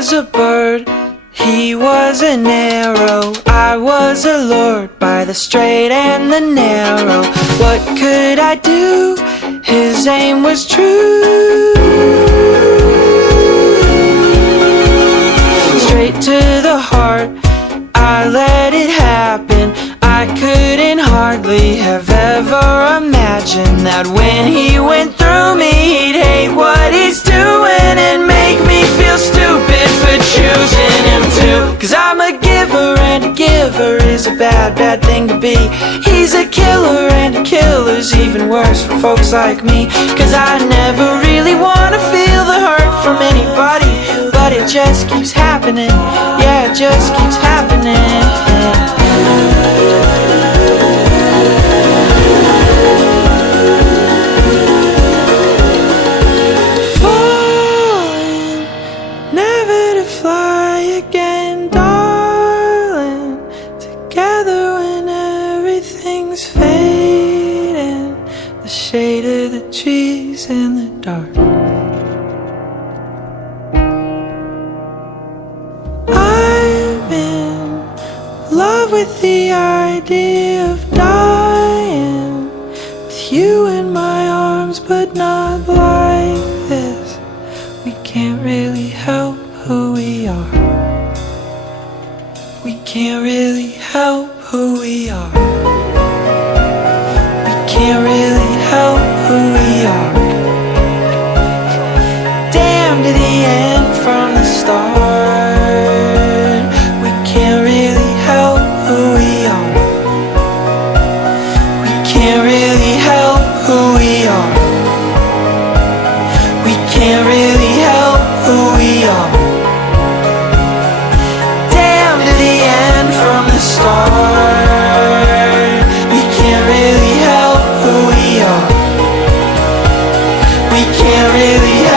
was a bird, he was an arrow. I was allured by the straight and the narrow. What could I do? His aim was true. Straight to the heart, I let it happen. I couldn't hardly have ever imagined that when he went through me, he'd hate what he's doing and make me feel stupid for choosing him too. Cause I'm a giver and a giver is a bad, bad thing to be. He's a killer and a killer's even worse for folks like me. Cause I never really wanna feel the hurt from anybody, but it just keeps happening. Yeah, it just keeps happening. Falling, never to fly again, darling. Together when everything's fading, the shade of the trees in the dark. I'm in love with the idea of dying with you in my arms, but not like this. We can't really help who we are. We can't really help who we are. We can't really help who we are. Damn to the end from the start. We can't really help who we are. We can't really help who we are. We can't really help who we are. Damn to the end from the start. We can't really help who we are. We can't really help